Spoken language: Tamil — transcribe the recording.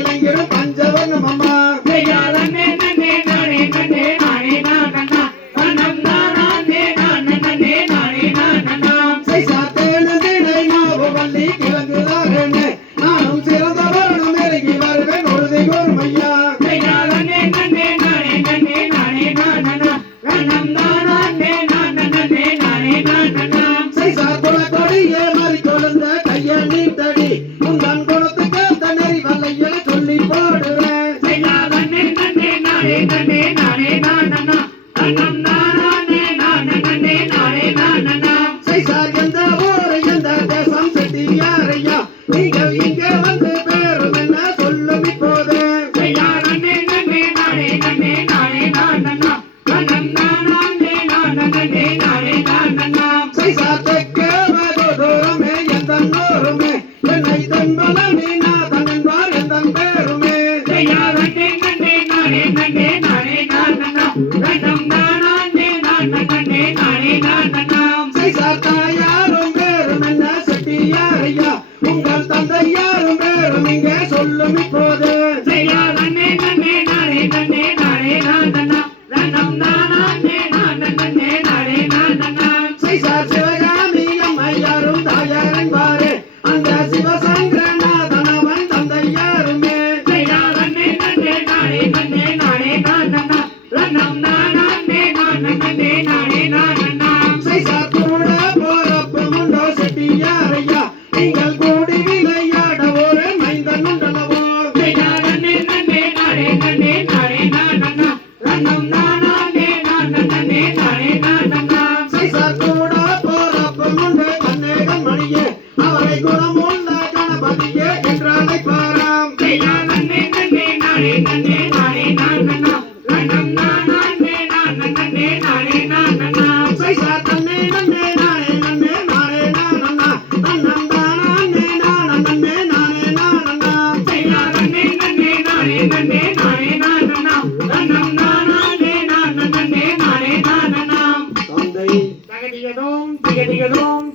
இளைஞரும் பஞ்சவர்ணம் அம்மா நன்னே நன்னே நானே நன்னே நானே நானண்ணா நன்னம் நானே நானே நானே நானண்ணா சாத்தேனதினை மாவல்லி கிழங்குதாரனே நானும் சிறந்த வருணம் இறங்கி வருவேன் உறுதி கூறும் ஐயா நன்னே நன்னே நானே நன்னே நானே நானண்ணா நன்னம் நானே நானே நானண்ணா சாத்துள கொடியே மாறி கொழுந்த கைய நீட்டடி உங்கள் குணத்துக்கு தண்ணறி வல்லையில சொல்லி போடுறேன் நன்னே நன்னே நானே நன்னே நானே நானண்ணா நன்னம் நானே நானே நானண்ணா சார் எந்த ஊர் எந்த தேசம் செட்டியாரையா நீங்கள் இங்கே வந்து பேரும் என்ன சொல்லும் இப்போது நன்னே நன்னே நானே நன்னே நானே நானண்ணா நன்னம் நானே நானண்ணா சார் தெற்கே வெகு தூரமே எந்த நூறுமே என்னை தன்பல நீனா தன்பார் எந்த பேருமே நன்னே நன்னே நானே நன்னே நானே நானண்ணா நன்னம் நானே நானண்ணா சார் தாயாரும் பேரும் என்ன செட்டியாரையா உங்கள் தந்தை யாரும் பேரும் இங்கே சொல்லும் இப்போது நன்னே நன்னே நானே நன்னே நானே நானண்ணா நன்னம் நானே நானண்ணா சார் சிவகாமி அம்மையாரும் தாயாரின் பாரு அந்த சிவசங்கரநாதன் அவன் தந்தை யாருமே நன்னே நன்னே நானே நன்னே நானே நானண்ணா நன்னம் நானே நானண்ணா சார் கூட போறப்பு முண்டோ செட்டியாரையா நீங்கள் கூடி விளையாட ஒரு மைந்தன் உண்டனவோ நன்னே நன்னே நானே நன்னே நானண்ணா நன்னம் நானே நானண்ணா சார் கூட போறப்பு முண்டோ கண்ணேகன் மணியே அவரை குணமுள்ள கணபதியே என்று அழைப்பாராம் நன்னே நன்னே நானே நன்னே நானண்ணா நன்னம் நானே நானண்ணா சார் தன்னை நன்னே நானே நன்னே நானே நானண்ணா தன்னம் தானே நானே நானண்ணா நன்னே நன்னே நானே நன்னே நானண்ணா நன்னம் நானே நானண்ணா தந்தை தகதிகதோம் திகதிகதோம்